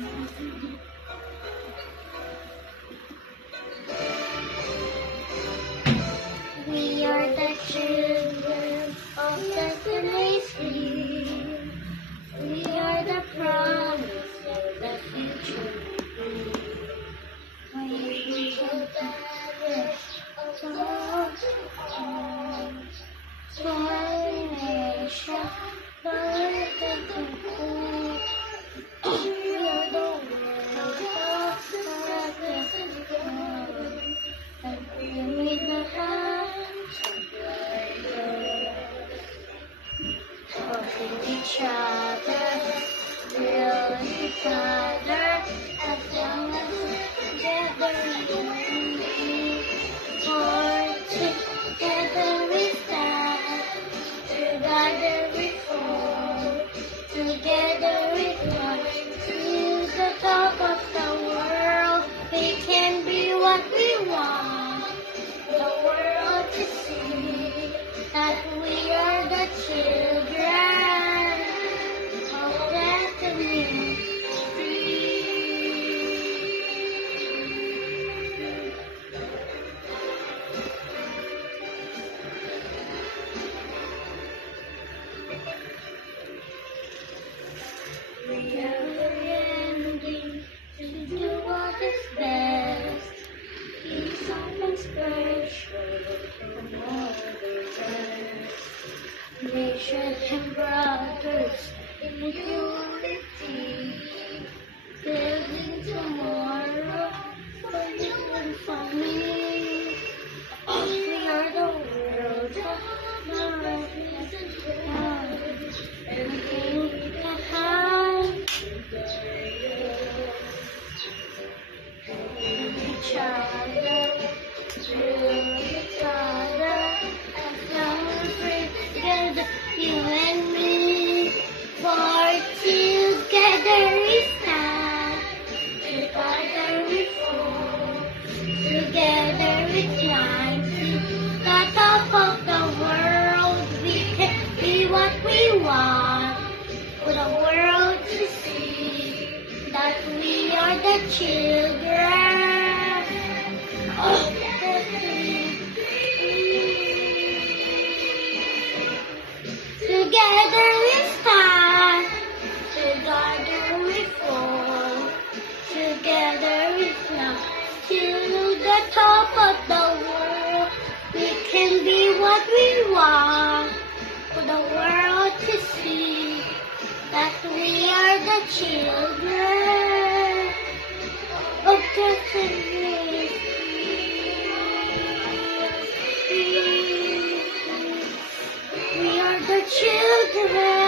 We are the children of the Celestial. We are the promise of the future. We shall gather all smiling nation, birth and complete. We are the world of the world, and we need the hands of helping each other, build each other, as long as together we for together we stand, together we fall, together we climb to the top of the world. We can be what we want, the world to see that we are the children of destiny. We are ending to do what is best. Be something special from all the rest. Nation and brothers in unity, building tomorrow for you and for me. We are the world of the refugees, and we can hide each other, through each other, as long as we're together, you and me. For together we stand, together we fall, together we climb to the top of the world. We can be what we want, for the world to see that we are the children of destiny. Together we stand, together we fall, together we fly to the top of the world. We can be what we want, for the world to see that we are the children of destiny. We are the children